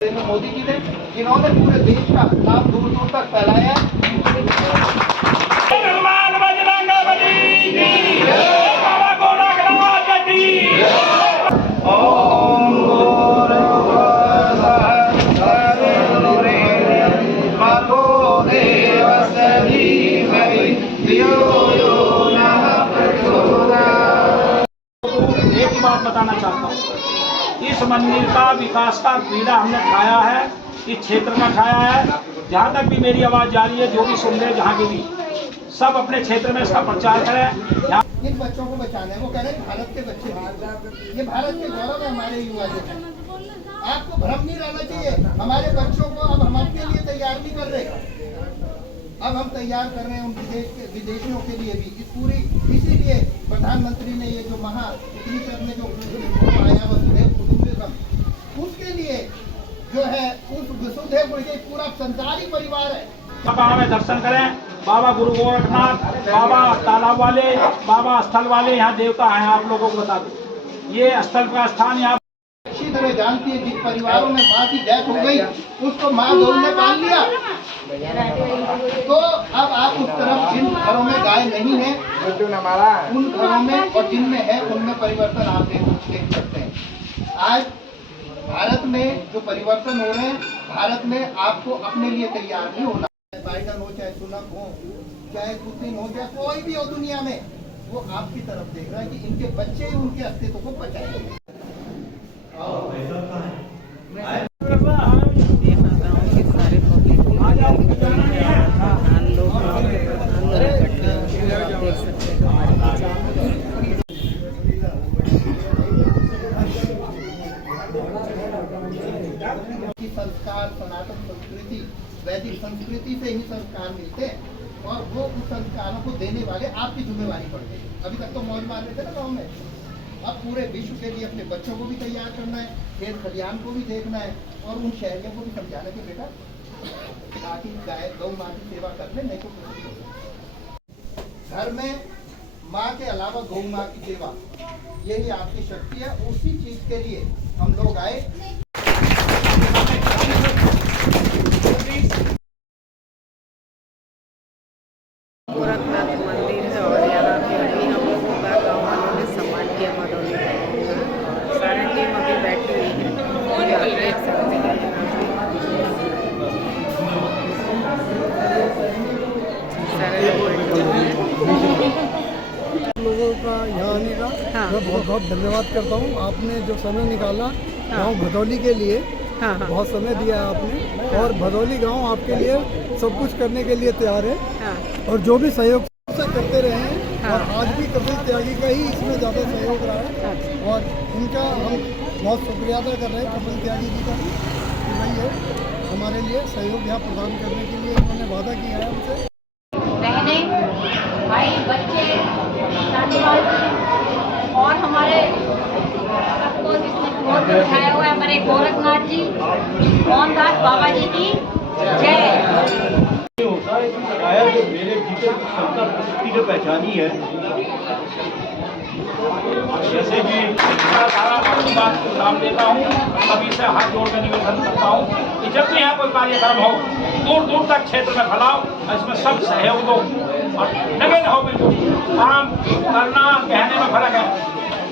मोदी जी ने, जिन्होंने पूरे देश का नाम दूर दूर तक फैलाया है। एक ही बात बताना चाहता हूँ, इस मंदिर का विकास का बीड़ा हमने खाया है, इस क्षेत्र का खाया है। जहाँ तक भी मेरी आवाज़ जा रही है, जो भी सुन रहे जहाँ के भी, सब अपने क्षेत्र में इसका प्रचार करें। इन बच्चों को बचाना है, वो कह रहे हैं भारत के बच्चे, ये भारत के गौरव है हमारे युवा जो है। आपको भ्रम नहीं रहना चाहिए। हमारे बच्चों को अब हम अपने लिए तैयार नहीं कर रहे, अब हम तैयार कर रहे हैं उन विदेशियों के लिए भी। इस पूरी इसीलिए प्रधानमंत्री ने ये जो इतनी में जो आया वसुधैव कुटुंबकम, उसके लिए जो है उस वसुधैव कुटुंबकम पूरा संसारी परिवार है। बाबा में दर्शन करें, बाबा गुरु गोरखनाथ, बाबा तालाब वाले, बाबा स्थल वाले यहाँ देवता हैं। आप लोगों को बता दूं, ये स्थल का स्थान यहाँ अच्छी तरह जानती है। जिन परिवारों में माँ की डेथ हो गई, उसको माँ गौ ने पाल लिया, तो अब आप उस तरफ जिन घरों में गाय नहीं है, उन घरों में और जिनमें है उनमें परिवर्तन आप देख सकते हैं। आज भारत में जो परिवर्तन हो रहे हैं, भारत में आपको अपने लिए तैयार नहीं होना। बाइडन हो, चाहे सुनक हो, चाहे पुतिन हो, चाहे कोई भी हो दुनिया में, वो आपकी तरफ देख रहा है कि इनके बच्चे ही उनके अस्तित्व को बचाएंगे। संस्कार, सनातन संस्कृति, वैदिक संस्कृति से ही संस्कार मिलते हैं और वो उस संस्कारों को देने वाले आपकी जिम्मेवारी पड़ती है। अभी तक तो मौज मार रहे थे ना गाँव में, अब पूरे विश्व के लिए अपने बच्चों को भी तैयार करना है, खेत खलियान को भी देखना है और उन शहरियों को भी समझाना कि बेटा ताकि गाय गौ माँ की सेवा कर ले, नहीं तो कुछ नहीं होगा। घर में माँ के अलावा गौ माँ की सेवा, यही आपकी शक्ति है। उसी चीज के लिए हम लोग आए। गोरखनाथ मंदिर है और यहाँ पे अभी हम लोगों का गाँव वालों ने सम्मान किया मदौली का। सारी टीम अभी बैठी हुई है, आप देख सकते हैं। लोगों का यहाँ आने का मैं बहुत बहुत धन्यवाद करता हूँ। आपने जो समय निकाला गाँव भदौली के लिए, बहुत समय दिया है आपने, और भदौली गांव आपके लिए सब कुछ करने के लिए तैयार है और जो भी सहयोग से करते रहे हैं। और आज भी कपिल त्यागी का ही इसमें ज़्यादा सहयोग रहा है और इनका हम बहुत शुक्रिया अदा कर रहे हैं कपिल त्यागी जी का भी, कि भाई है हमारे लिए सहयोग यहाँ प्रदान करने के लिए इन्होंने वादा किया है हमसे। बहने, भाई, बच्चे, और हमारे सबको जिसने बहुत उठाया हुआ है, हमारे गोरखनाथ जी, मोहनदास बाबा जी की जय। होता है कि आया जो मेरे भीतर की क्षमता प्रकृति ने पहचानी है, जैसे कि अपनी बात को नाम देता हूँ, सभी से हाथ जोड़ कर निवेदन करता हूँ कि जब भी यहाँ कोई कार्यक्रम हो, दूर दूर तक क्षेत्र में फैलाओ, इसमें सब सहयोग दो और लगे रहो। बिल्कुल काम करना कहने में फर्क है।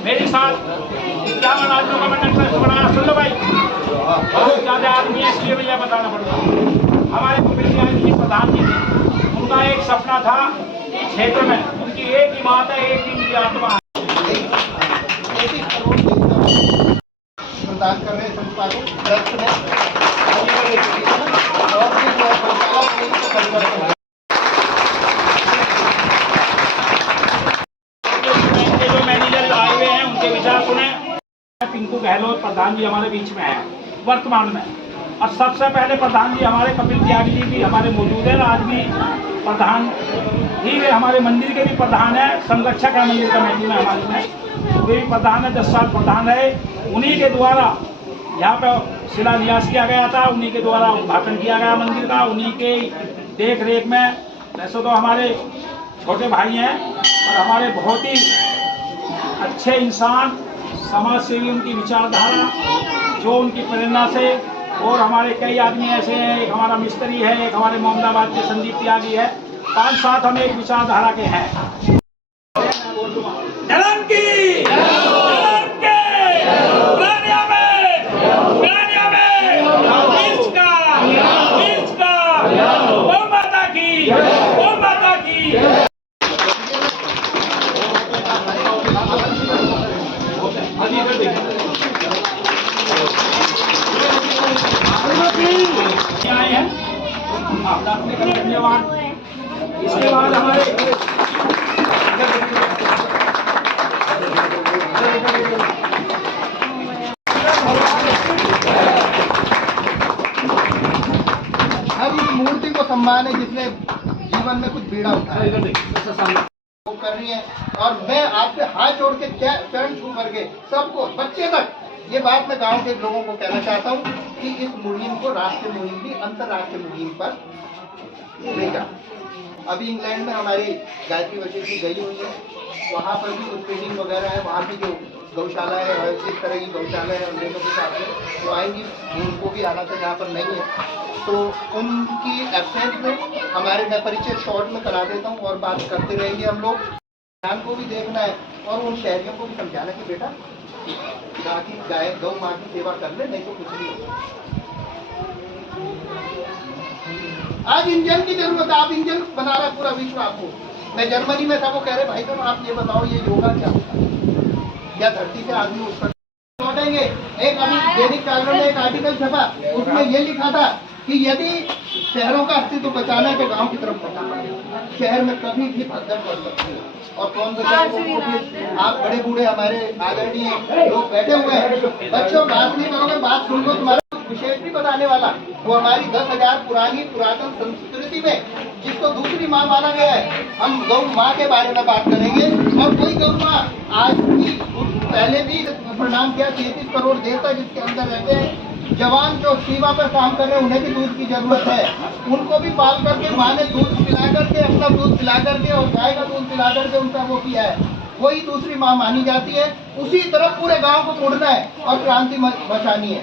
मेरे साथ 51 आदमियों का मंडल बनाया, सुन लो भाई, बहुत ज़्यादा आदमी है इसलिए मुझे बताना पड़ता। हमारे जी प्रधान जी थे, उनका एक सपना था क्षेत्र में, उनकी एक ही बात है, एक ही उनकी आत्मा है। 31 करोड़ प्रदान कर रहे संस्था को ट्रस्ट में और भी जो परिवर्तन जो मैनेजर आए हुए हैं उनके विचार सुने। पिंकू गहलोत प्रधान जी हमारे बीच में है वर्तमान में, और सबसे पहले प्रधान जी हमारे कपिल त्यागी जी भी हमारे मौजूद है। आज भी प्रधान ही वे हमारे मंदिर के भी प्रधान है, संरक्षक है मंदिर कमेटी में हमारे में, वे भी प्रधान है, 10 साल प्रधान है। उन्हीं के द्वारा यहाँ पर शिलान्यास किया गया था, उन्हीं के द्वारा उद्घाटन किया गया मंदिर का, उन्हीं के देख रेख में। वैसे तो हमारे छोटे भाई हैं और हमारे बहुत ही अच्छे इंसान, समाज सेवी, उनकी विचारधारा जो उनकी प्रेरणा से और हमारे कई आदमी ऐसे हैं, एक हमारा मिस्त्री है, एक हमारे मोहम्मदाबाद के संदीप त्यागी है, 5-7 हम एक विचारधारा के हैं। जलन की जलन के पुरानिया में इसका गौ माता की आए हैं। धन्यवाद। इसके बाद हमारे हर उस मूर्ति को सम्मान है जिसने जीवन में कुछ बीड़ा उठाया वो कर रही है। और मैं आपसे हाथ जोड़ के चरण छू करके सबको बच्चे तक ये बात मैं गांव के लोगों को कहना चाहता हूँ कि इस मुहिम को राष्ट्रीय मुहिम भी अंतर्राष्ट्रीय मुहिम पर ले जाओ। अभी इंग्लैंड में हमारी गायत्री वशिष्ठ जी गई हुई है, वहाँ पर भी कुछ ट्रेनिंग वगैरह है। वहाँ की जो गौशाला है, इस तरह की गौशाला है अंग्रेजों के साथ में वो आएंगी, उनको भी आना था, यहाँ पर नहीं है। तो उनकी एब्सेंस में हमारे मैं परिचय शॉर्ट में करा देता हूँ और बात करते रहेंगे हम लोग। ध्यान को भी देखना है और उन शहरियों को भी समझाना कि बेटा बाकी गाय गौ माँ की सेवा कर ले, नहीं तो कुछ नहीं होगा। आज इंजन की जरूरत है, आप इंजन बना रहा है पूरा विश्व आपको। मैं जर्मनी में था, वो कह रहे भाई साहब आप ये बताओ ये योगा क्या होता है, क्या धरती से आदमी उठ सकता लौटेंगे। एक अभी दैनिक जागरण में एक आर्टिकल छपा, उसमें ये लिखा था कि यदि शहरों का अस्तित्व बचाना है तो गांव की तरफ बचाना है। शहर में कभी भी भगदड़ पड़ सकती है और कौन बचाएगा? आप बड़े बूढ़े हमारे आदरणीय लोग बैठे हुए हैं, बच्चों बात नहीं करोगे, बात सुन लो, तुम्हारा विशेष नहीं बताने वाला। वो हमारी 10,000 पुरातन संस्कृति में जिसको दूसरी माँ माना गया है, हम गौ माँ के बारे में बात करेंगे। और कोई गौ माँ आज की पहले भी प्रणाम किया, 33 करोड़ देवता जिसके अंदर रहते हैं, जवान जो सीमा पर काम कर रहे हैं, उन्हें भी दूध की जरूरत है। उनको भी पाल करके माँ ने दूध पिला करके, अपना दूध पिला करके और गाय का दूध पिला करके उनका वो किया है, वही दूसरी माँ मानी जाती है। उसी तरह पूरे गांव को मुड़ना है और क्रांति मचानी है।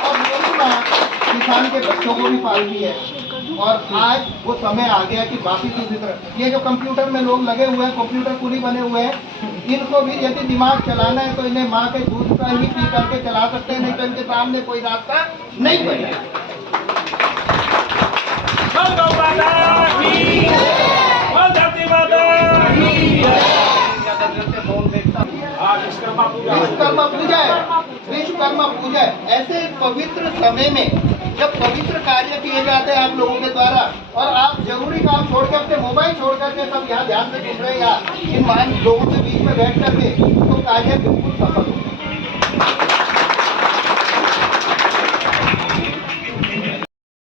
और वही माँ किसान के बच्चों को भी पालती है। और आज वो समय आ गया कि बाकी दूसरी तरह ये जो कंप्यूटर में लोग लगे हुए हैं, कंप्यूटर पूरी बने हुए हैं, इनको भी यदि दिमाग चलाना है तो इन्हें माँ के दूध का ही पी करके चला सकते हैं, नहीं तो इनके सामने कोई रास्ता नहीं बनेगा। विश्वकर्मा पूजा है, विश्वकर्मा पूजा है। ऐसे पवित्र समय में जब पवित्र कार्य किए जाते हैं आप लोगों के द्वारा, और आप जरूरी काम छोड़ के अपने मोबाइल छोड़ करके सब यहाँ ध्यान से सुन रहे हैं या इन महान लोगों के बीच में बैठ करके, तो कार्य बिल्कुल सफल होगा।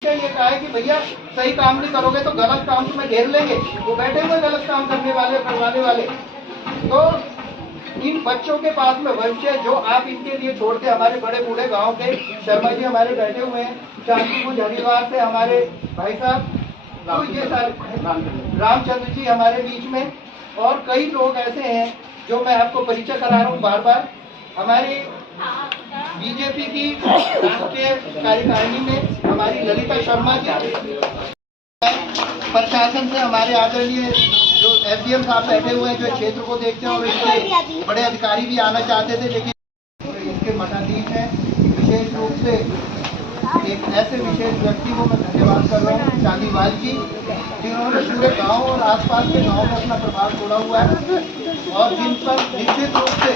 ये कहा है कि भैया सही काम नहीं करोगे तो गलत काम तुम्हें घेर लेंगे, वो बैठे हुए गलत काम करने वाले, करवाने वाले। तो इन बच्चों के पास में वंश है जो आप इनके लिए छोड़ते। हमारे बड़े बूढ़े गांव के शर्मा जी हमारे बैठे हुए हैं, शांतिकुंज हरिद्वार से हमारे भाई साहब, तो ये सारे रामचंद्र जी हमारे बीच में, और कई लोग ऐसे हैं जो मैं आपको परिचय करा रहा हूँ बार बार। हमारी बीजेपी की राष्ट्रीय कार्यकारिणी में हमारी ललिता शर्मा जी, प्रशासन से हमारे आदरणीय जो एसडीएम साहब बैठे हुए हैं जो क्षेत्र को देखते हैं, और इसके बड़े अधिकारी भी आना चाहते थे लेकिन इसके मठाधीश हैं। विशेष रूप से एक ऐसे विशेष व्यक्ति को मैं धन्यवाद कर रहा हूँ, चांदीवाल जी, जिन्होंने पूरे गांव और आसपास के गांव में अपना प्रभाव छोड़ा हुआ है और जिन पर निश्चित रूप से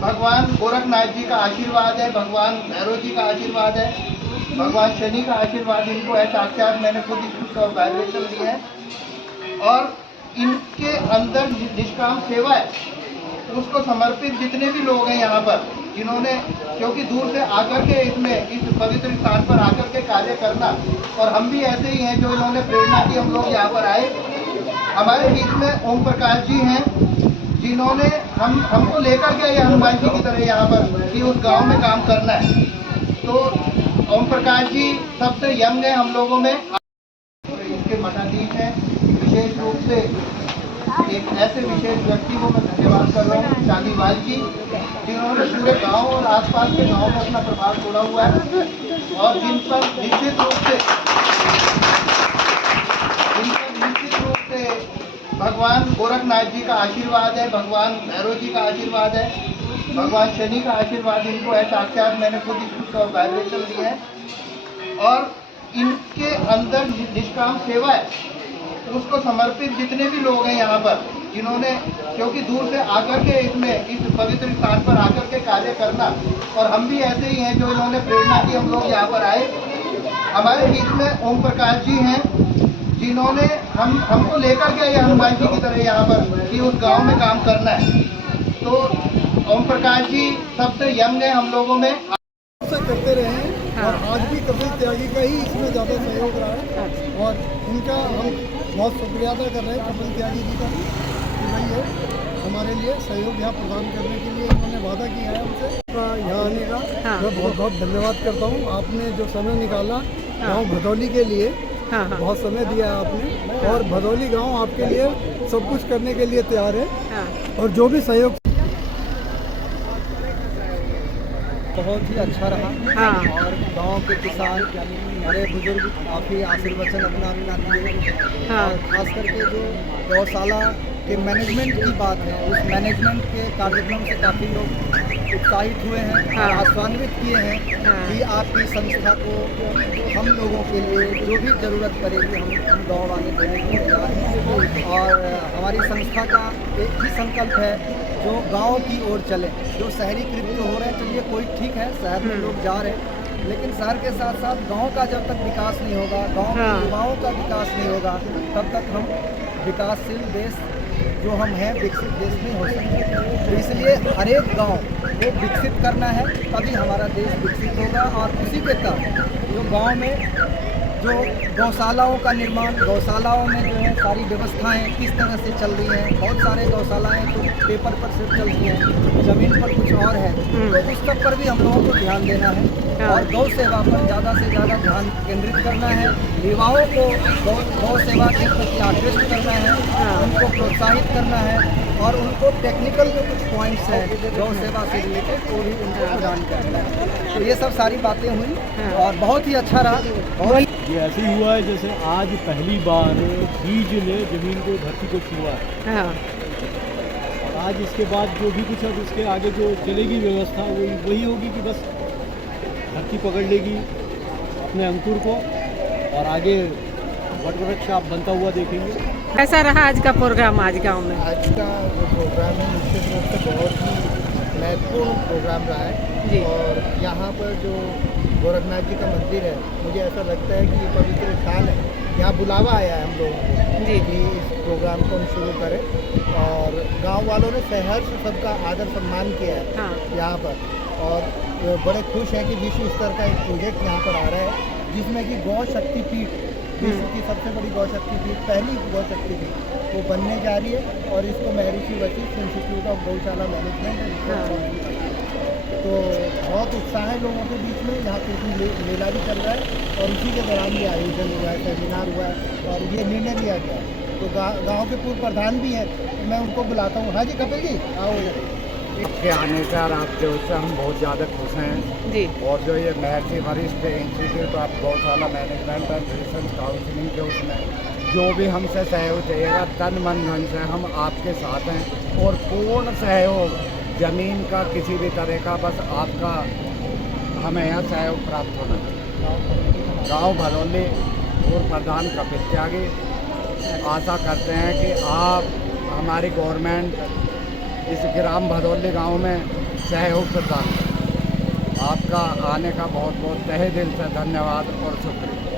भगवान गोरखनाथ जी का आशीर्वाद है, भगवान भैरव जी का आशीर्वाद है, भगवान शनि का आशीर्वाद इनको है साक्षात। मैंने खुद इसका वाइब्रेशन लिया है और इनके अंदर निष्काम सेवा है, उसको समर्पित जितने भी लोग हैं यहाँ पर, जिन्होंने क्योंकि दूर से आकर के इसमें इस पवित्र स्थान पर आकर के कार्य करना, और हम भी ऐसे ही हैं जो इन्होंने प्रेरणा की हम लोग यहाँ पर आए। हमारे बीच में ओम प्रकाश जी हैं जिन्होंने हमको लेकर के हनुमान जी की तरह यहाँ पर कि उस गांव में काम करना है। तो ओम प्रकाश जी सबसे यंग है हम लोगों में, इसके मठाधीश हैं। विशेष रूप से एक ऐसे विशेष व्यक्ति को मैं धन्यवाद कर रहा हूँ, चालीवाल जी, जिन्होंने पूरे गांव और आसपास के गांव में अपना प्रभाव छोड़ा हुआ है और जिन पर निश्चित रूप से भगवान गोरखनाथ जी का आशीर्वाद है, भगवान भैरव जी का आशीर्वाद है, भगवान शनि का आशीर्वाद इनको है साक्षात। मैंने खुद इसका वाइब्रेशन लिया है और इनके अंदर निष्काम सेवा है, उसको समर्पित जितने भी लोग हैं यहाँ पर, जिन्होंने, क्योंकि दूर से आकर के इस पवित्र स्थान पर आकर के कार्य करना, और हम भी ऐसे ही हैं जो इन्होंने प्रेरणा दी, हम लोग यहाँ पर आए। हमारे बीच में ओम प्रकाश जी हैं, जिन्होंने हमको लेकर के आए हनुमान जी की तरह यहाँ पर कि उस गांव में काम करना है। तो ओम प्रकाश जी सबसे यंग है हम लोगों में, करते रहे हैं। और आज भी कपिल त्यागी का ही इसमें ज़्यादा सहयोग रहा है और इनका हम बहुत शुक्रिया अदा कर रहे हैं कपिल त्यागी जी का भी, कि भाई ये हमारे लिए सहयोग यहाँ प्रदान करने के लिए इन्होंने वादा किया है हमसे यहाँ आने का। मैं बहुत बहुत धन्यवाद करता हूँ। आपने जो समय निकाला गाँव भदौली के लिए, बहुत समय दिया है आपने, और भदौली गाँव आपके लिए सब कुछ करने के लिए तैयार है। और जो भी सहयोग बहुत ही अच्छा रहा। और गांव के किसान बड़े बुजुर्ग काफ़ी आशीर्वचन अपना दिए। और खास करके जो गौशाला के मैनेजमेंट की बात है, उस मैनेजमेंट के कार्यक्रम से काफ़ी लोग उत्साहित हुए हैं और आश्वान्वित किए हैं कि आपकी संस्था को हम लोगों के लिए जो भी ज़रूरत पड़ेगी हम गाँव वाले देने के तैयार हैं। और हमारी संस्था का एक ही संकल्प है जो गांव की ओर चले। जो शहरीकृत जो हो रहे हैं, चलिए कोई ठीक है, शहर में लोग जा रहे हैं, लेकिन शहर के साथ साथ गांव का जब तक विकास नहीं होगा, गांव के युवाओं का विकास नहीं होगा, तब तक हम विकासशील देश जो हम हैं विकसित देश नहीं हो सकते। तो इसलिए हर एक गाँव को विकसित करना है, तभी हमारा देश विकसित होगा। और उसी के तहत जो गाँव में जो गौशालाओं का निर्माण, गौशालाओं में जो है सारी व्यवस्थाएं किस तरह से चल रही हैं, बहुत सारे गौशालाएं तो पेपर पर सिर्फ चलती हैं, ज़मीन पर कुछ और है, तो उस सब पर भी हम लोगों को ध्यान देना है और गौ सेवा पर ज़्यादा से ज़्यादा ध्यान केंद्रित करना है। युवाओं को गौ सेवा के प्रति आकृष्ट करना है, उनको प्रोत्साहित करना है और उनको टेक्निकल जो कुछ पॉइंट्स हैं गौ सेवा से रिलेटेड वो भी उनको प्रदान करना है। तो ये सब सारी बातें हुई और बहुत ही अच्छा रहा। ये ऐसे ही हुआ है जैसे आज पहली बार बीज ने जमीन को, धरती को छुआ है। और आज इसके बाद जो भी कुछ अब इसके आगे जो चलेगी व्यवस्था वही होगी कि बस धरती पकड़ लेगी अपने अंकुर को और आगे वट वृक्ष आप बनता हुआ देखेंगे। कैसा रहा आज का प्रोग्राम आज गाँव में? आज का जो प्रोग्राम है निश्चित रूप से बहुत ही महत्वपूर्ण प्रोग्राम रहा है। और यहाँ पर जो गोरखनाथ जी का मंदिर है, मुझे ऐसा लगता है कि ये पवित्र स्थान है, यहाँ बुलावा आया है हम लोगों को कि इस प्रोग्राम को हम शुरू करें। और गांव वालों ने सहर्ष सबका आदर सम्मान किया है यहाँ पर और बड़े खुश हैं कि विश्व स्तर का एक प्रोजेक्ट यहाँ पर आ रहा है, जिसमें कि गौ शक्तिपीठ, विश्व की सबसे बड़ी गौ शक्तिपीठ, पहली गौ शक्तिपीठ वो बनने जा रही है। और इसको महर्षि वशिष्ठ इंस्टीट्यूट ऑफ गौशाला मैनेजमेंट तो बहुत उत्साह है लोगों के बीच में। यहाँ पे मेला भी चल रहा है और उसी के दौरान ये आयोजन हुआ है, सेमिनार हुआ है और ये निर्णय लिया गया है। तो गांव के पूर्व प्रधान भी हैं, तो मैं उनको बुलाता हूँ। हाँ जी कपिल जी आओ। के आने से और आपके उससे हम बहुत ज़्यादा खुश हैं जी। और जो ये महर्षि वरिष्ठ इंस्टीट्यूट ऑफ गौशाला मैनेजमेंट एंड रिसर्च काउंसिलिंग के उसमें जो भी हमसे सहयोग चाहिएगा तन मन धन से हम आपके साथ हैं और पूर्ण सहयोग ज़मीन का किसी भी तरह का, बस आपका हमें यहाँ सहयोग प्राप्त होना चाहिए। गाँव भदौली पूर्व प्रधान कपिल त्यागी आशा करते हैं कि आप हमारी गवर्नमेंट इस ग्राम भदौली गांव में सहयोग प्रदान करें। आपका आने का बहुत बहुत तहे दिल से धन्यवाद और शुक्रिया।